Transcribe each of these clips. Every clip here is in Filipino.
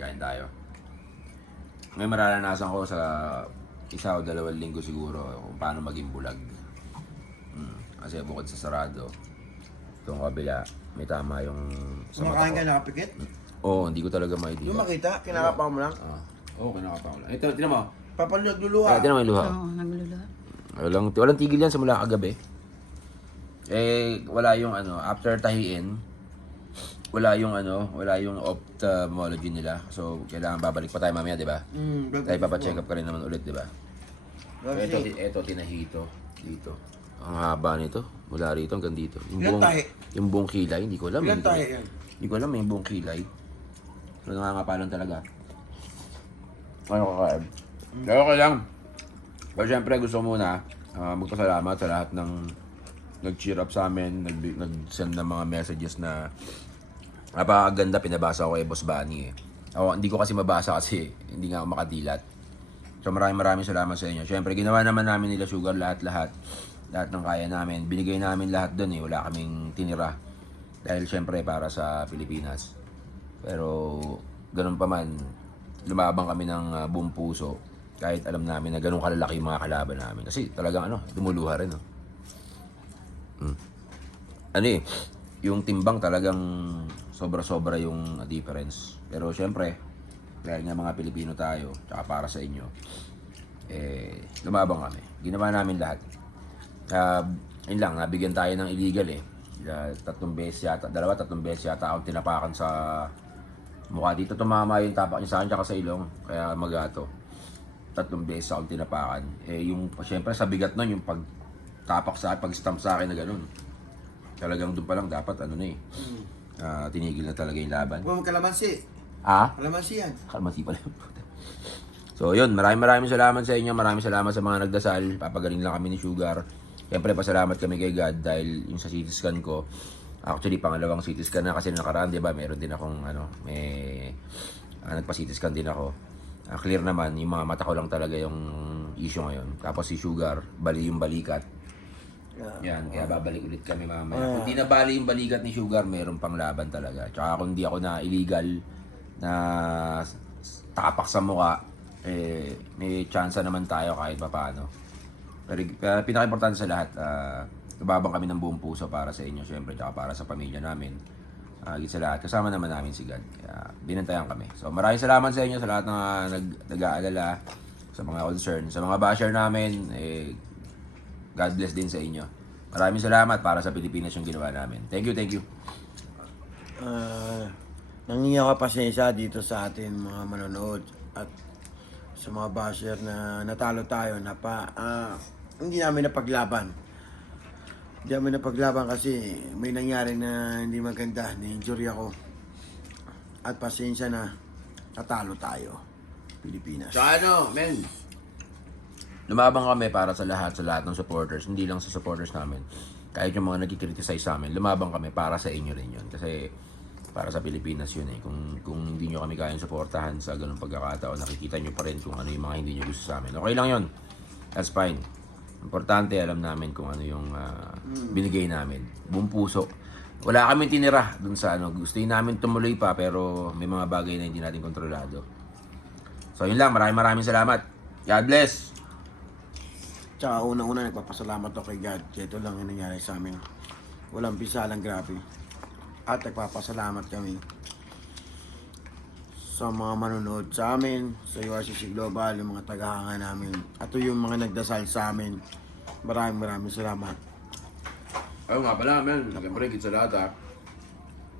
kain tayo. May mararanasan ko sa isa o 2 linggo siguro kung paano maging bulag. Kasi bukod sa sarado, itong kabila, may tama yung sa mata Kumakain ko. ka nakapikit? Oo, hindi ko talaga maidiba. Yung makita, kinakapa mo lang. Oo, kinakapa ko lang. Ito, tinan mo. Papanood luluha. Tinan mo yung luha. Oo, naglula. Walang tigil yan simula kagabi. Wala yung after tahiin, wala yung ophthalmology nila. So, kailangan babalik pa tayo mamaya, di ba? Tayo papacheck up ka rin naman ulit, di ba? Ito, tinahito. Dito. Ang haba nito. Mula rito hanggang dito. Ilan tahi? Yung buong kilay, hindi ko alam. Ilan tahi yan? Hindi ko alam, may buong kilay. So, nangangapalan talaga. Ano kakaib? Pero okay lang. Pero syempre, gusto ko muna magpasalamat sa lahat ng nag-cheer up sa amin, nag-send ng mga messages na napakaganda, pinabasa ko kay Boss Bunny eh. Hindi ko kasi mabasa kasi hindi nga ako makadilat. So maraming salamat sa inyo. Syempre, ginawa naman namin nila Sugar lahat ng kaya namin. Binigay namin lahat doon eh. Wala kaming tinira. Dahil syempre para sa Pilipinas. Pero ganun pa man, lumabang kami ng buong puso. Kahit alam namin na ganun kalalaki yung mga kalaban namin. Kasi talagang dumuluha rin. Yung timbang talagang sobra-sobra yung difference. Pero syempre, dahil nga mga Pilipino tayo, tsaka para sa inyo, lumabang kami. Ginawa namin lahat. Yun lang, nabigyan tayo ng illegal eh. 3 beses yata, 2-3 beses yata akong tinapakan sa mukha dito. Tumama yung tapak niya sa akin tsaka sa ilong, kaya magato. 3 beses akong tinapakan. Syempre sa bigat nun, yung pagtapak sa akin, pag-stamp sa akin na ganun. Talagang doon pa lang dapat tinigil na talaga yung laban. Huwag kalamansi. Kalamansi yan. Kalmati pala. So yun, maraming salamat sa inyo. Maraming salamat sa mga nagdasal. Papagaling lang kami ni Sugar. Siyempre, pasalamat kami kay God dahil yung sa CT scan ko, actually, pangalawang CT scan na kasi nakaraan, di ba? Meron din akong, nagpa-CT scan din ako. Clear naman, yung mga mata ko lang talaga yung issue ngayon. Tapos si Sugar, bali yung balikat. Yan, kaya babalik ulit kami mamaya. Kung di na bali yung balikat ni Sugar, meron pang laban talaga. Tsaka kung di ako na illegal na tapak sa mukha, may chance naman tayo kahit pa paano. Pero pinaka-importante sa lahat, babang kami ng buong puso para sa inyo, syempre, tsaka para sa pamilya namin. Sa lahat, kasama naman namin si God. Kaya binantayan kami. So maraming salamat sa inyo, sa lahat ng nag-aalala, sa mga concern, sa mga basher namin, God bless din sa inyo. Maraming salamat para sa Pilipinas yung ginawa namin. Thank you. Nangingi ako pasensya dito sa atin mga manonood at sa mga basher na natalo tayo hindi namin napaglaban. Hindi namin napaglaban kasi may nangyari na hindi maganda, na-injury ako. At pasensya na natalo tayo, Pilipinas. Sa men, lumabang kami para sa lahat ng supporters, hindi lang sa supporters namin. Kahit yung mga nagkikriticize sa amin, lumabang kami para sa inyo rin yun. Kasi para sa Pilipinas yun eh. Kung hindi nyo kami kayang suportahan sa ganung pagkakataon, nakikita nyo pa rin kung ano yung mga hindi nyo gusto sa amin. Okay lang yun. That's fine. Importante, alam namin kung ano yung binigay namin. Buong puso. Wala kami tinira dun sa Gusto namin tumuloy pa, pero may mga bagay na hindi natin kontrolado. So yun lang. Maraming salamat. God bless! Tsaka unang-una nagpapasalamat ako kay God. Kaya ito lang yung nangyari sa amin. Walang pisalang grabe. At nagpapasalamat kami sa mga manonood sa amin, sa URCC Global, yung mga tagahanga namin. At yung mga nagdasal sa amin. Maraming salamat. Ayun nga pala, men. Siyempre, higit sa lahat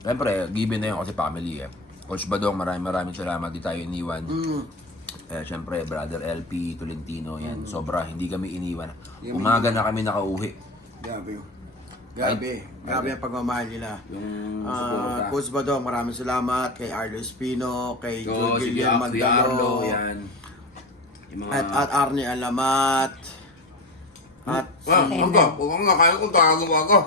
Siyempre, given na yun kasi family eh. Coach Badong, maraming salamat. Di tayo iniwan. Siyempre, Brother LP, Tolentino, yan. Sobra, hindi kami iniwan. Umaga na kami nakauwi. Grabe ang pagmamahal nila. Yung Coach Badong, maraming salamat. Kay Arlo Espino, kay Julian Magdalo, yan. Yung mga... at Arnie Alamat. At Huwag nga, kaya kung gagawa ko.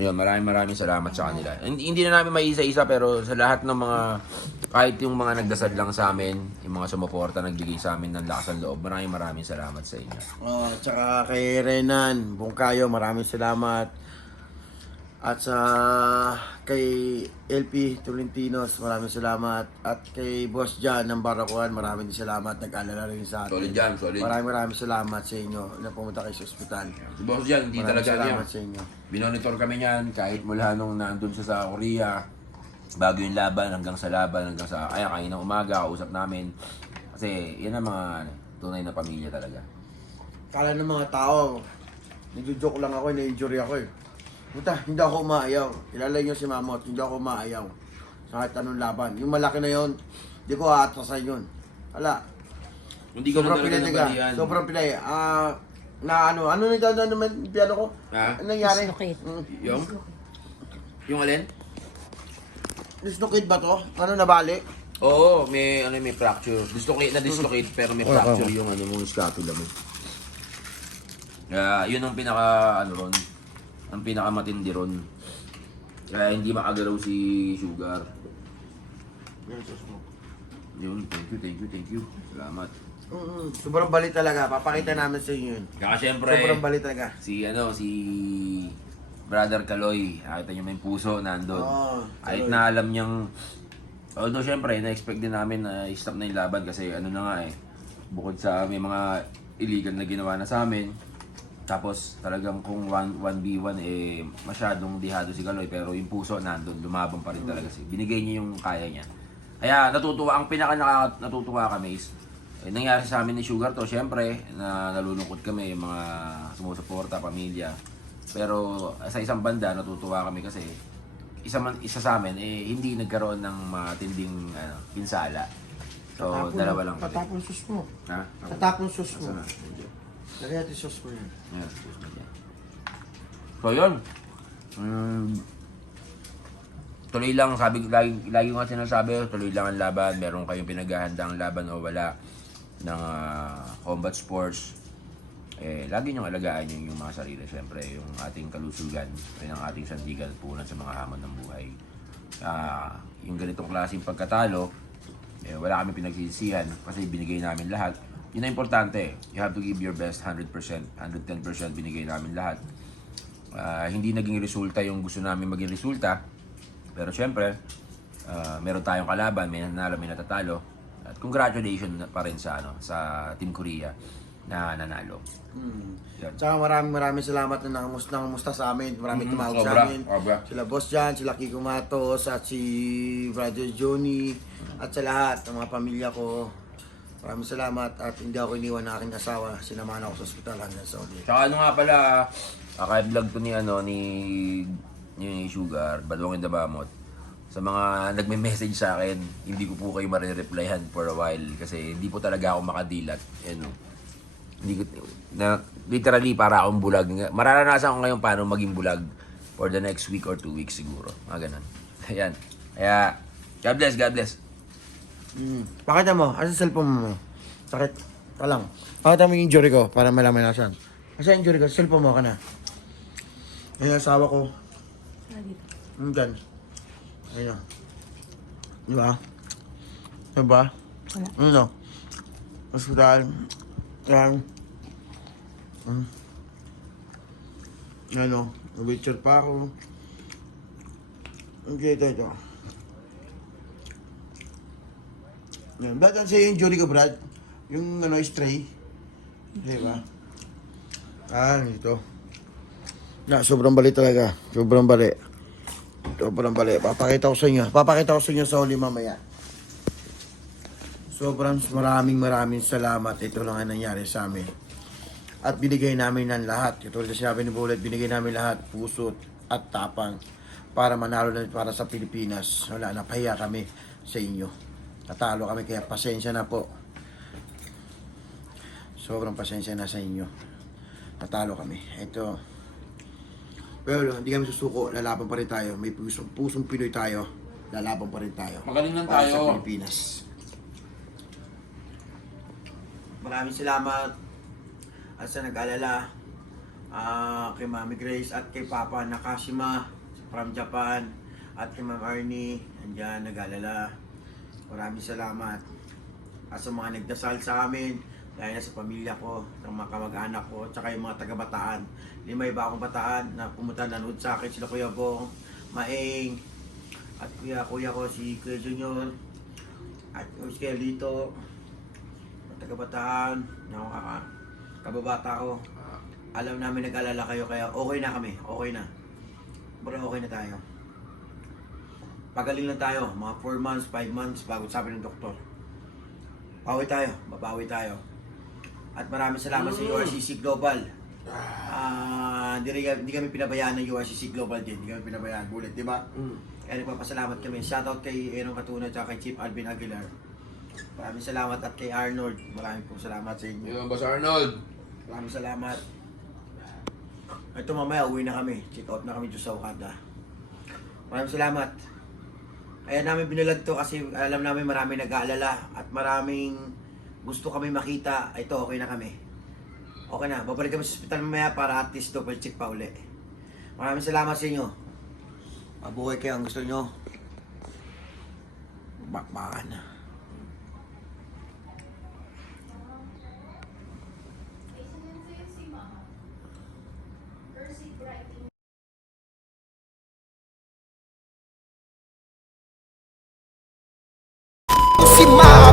Yun, maraming salamat sa kanila. Hindi na namin maiisa-isa pero sa lahat ng mga, kahit yung mga nagdasal lang sa amin, yung mga sumuporta, nagbigay sa amin ng lakas ng loob, maraming salamat sa inyo. tsaka kay Renan Bungkayo, maraming salamat. At sa kay LP Tolentinos, maraming salamat. At kay Boss Jan ng Barakuan, maraming salamat. Nag-alala rin sa atin. Solid yan, solid. Maraming salamat sa inyo na pumunta kayo sa ospital. Si Boss Jan, hindi Maraming talaga salamat niya. sa inyo. Binonitor kami niyan kahit mula nung nandun siya sa Korea. Bago yung laban, hanggang sa kaya kaninang umaga, kausap namin. Kasi yan ang mga tunay na pamilya talaga. Kala ng mga tao, nagjo-joke lang ako, na-injury ako eh. Puta, hindi ako umaayaw. Ilalay niyo si Mamot, hindi ako umaayaw. Sa kahit anong laban. Yung malaki na yon, hindi ko aatasan yun. Wala. Hindi ko na Sobrang talaga pinay nabalian. Sobrang pinay. Ano na naman yung piano ko? Ha? Ano nangyari? Dislocate. Yung alin? Dislocate ba to? Ano nabali? Oo, may fracture. Dislocate pero may fracture yung yung scapula mo. Kaya yun ang ron. Ang pinakamatindi ron. Kaya hindi makagalaw si Sugar. Yun, thank you. Salamat. Sobrang bali talaga. Papakita namin sa inyo yun. Kaya syempre, Sobrang bali talaga. si Brother Kaloy, nakita niyo may puso nandun. Oo, Kahit Kaloy. na alam niyang, although syempre, na-expect din namin na i-stop na yung laban kasi ano na nga bukod sa may mga illegal na ginawa na sa amin, tapos talagang kung 1v1 masyadong dihado si Kaloy pero yung puso nandun, lumaban pa rin talaga siya. Binigay niya yung kaya niya. Kaya natutuwa, ang natutuwa kami is, nangyari sa amin ni Sugar to, syempre, na nalulungkot kami, yung mga sumusuporta, pamilya. Pero sa isang banda, natutuwa kami kasi isa sa amin, hindi nagkaroon ng matinding pinsala. So, dalawa lang kami. Tatapon sus mo. Ha? Tatapon sus mo. Saan na? Medyo. Lagay natin sus mo yan. Yan, so yun. Tuloy lang, lagi ko nga sinasabi, tuloy lang ang laban, meron kayong pinaghahandang laban o wala ng combat sports. Lagi niyong alagaan yung mga sarili, syempre, yung ating kalusugan, yung ating sandigan at punan sa mga hamon ng buhay. Yung ganitong klaseng pagkatalo, wala kami pinagsisisihan kasi binigay namin lahat. Yun ang importante. You have to give your best 100%, 110% binigay namin lahat. Hindi naging resulta yung gusto namin maging resulta. Pero syempre, meron tayong kalaban, may nanalo, may natatalo. At congratulations pa rin sa Team Korea na nanalo. Yan. Tsaka maraming salamat na nangamusta sa amin. Maraming tumawag sa Sobra, amin. sobra. Sila Boss Jan, sila Kiko Matos, at si Brother Johnny, at sa lahat ng mga pamilya ko. Maraming salamat at hindi ako iniwan ng aking asawa. Sinamahan ako sa ospital hanggang sa uli. Tsaka ano nga pala, vlog to ni Sugar, Balong in the Bamot. Sa mga nagme-message sa akin, hindi ko po kayo marireplyan for a while kasi hindi po talaga ako makadilat. Hindi ko, literally para akong bulag. Mararanasan ko ngayon paano maging bulag for the next week or 2 weeks siguro. Mga ganun. Ayan. Kaya, God bless, God bless. Pakita mo, asa cellphone mo? Sakit. Ka lang. Pakita mo yung injury ko para malaman na saan. Asa injury ko? Cellphone mo ka na. Yung asawa ko. Dyan. Ayun. Diba? Diba? Ano? Hospital. Yan. Ano? Wheelchair pa ako. Okay, ito. Yan. Ba't ang sa'yo yung injury ko, Brad? Yung stray. Diba? Ito. Sobrang bali talaga. Sobrang bali. Papakita ko sa inyo sa huli mamaya. Sobrang maraming salamat. Ito lang ang nangyari sa amin. At binigay namin ng lahat. Ito ulit sinabi ni Bullet, binigay namin lahat. Puso at tapang. Para manalo na para sa Pilipinas. Wala, napahiya kami sa inyo. Natalo kami kaya pasensya na po. Sobrang pasensya na sa inyo. Natalo kami. Ito. Pero hindi kami susuko, lalaban pa rin tayo. May pusong Pinoy tayo, lalaban pa rin tayo. Magaling lang para tayo. sa Pilipinas. Maraming salamat at sa nag-alala kay Mami Grace at kay Papa Nakashima from Japan at kay Ma'am Arnie, andyan nag-alala. Maraming salamat. At sa mga nagdasal sa amin, dahil na sa pamilya ko, ng mga kamag-anak ko, tsaka yung mga taga-Bataan. 5 iba akong Bataan na pumunta nanood sa akin, sila Kuya Bong, Maeng, at kuya ko si Kuya Junior, at si Kuya Lito, mga taga-Bataan, na kababata ko. Alam namin nag-alala kayo, kaya okay na kami, okay na. Pero okay na tayo. Pagaling lang tayo, mga 4 months, 5 months, bago sabi ng doktor. Bawi tayo, babawi tayo. At maraming salamat sa URCC Global. Hindi kami pinabayaan ng URCC Global din. Hindi kami pinabayaan. Bulit, di ba? Kaya nagpapasalamat kami. Shoutout kay Erong Katuna at kay Chief Alvin Aguilar. Maraming salamat at kay Arnold. Maraming po salamat sa inyo. Yung Boss Arnold. Maraming salamat. Ito mamaya, uwi na kami. Check out na kami dito sa Okada. Maraming salamat. Kaya namin binalag to kasi alam namin marami nag-aalala at maraming gusto kami makita. Ito, okay na kami. Okay na. Babalik kami sa ospital mamaya para at least double check pa uli. Maraming salamat sa inyo. Mabuhay kayo ang gusto nyo. Bakbakan na. Si Mama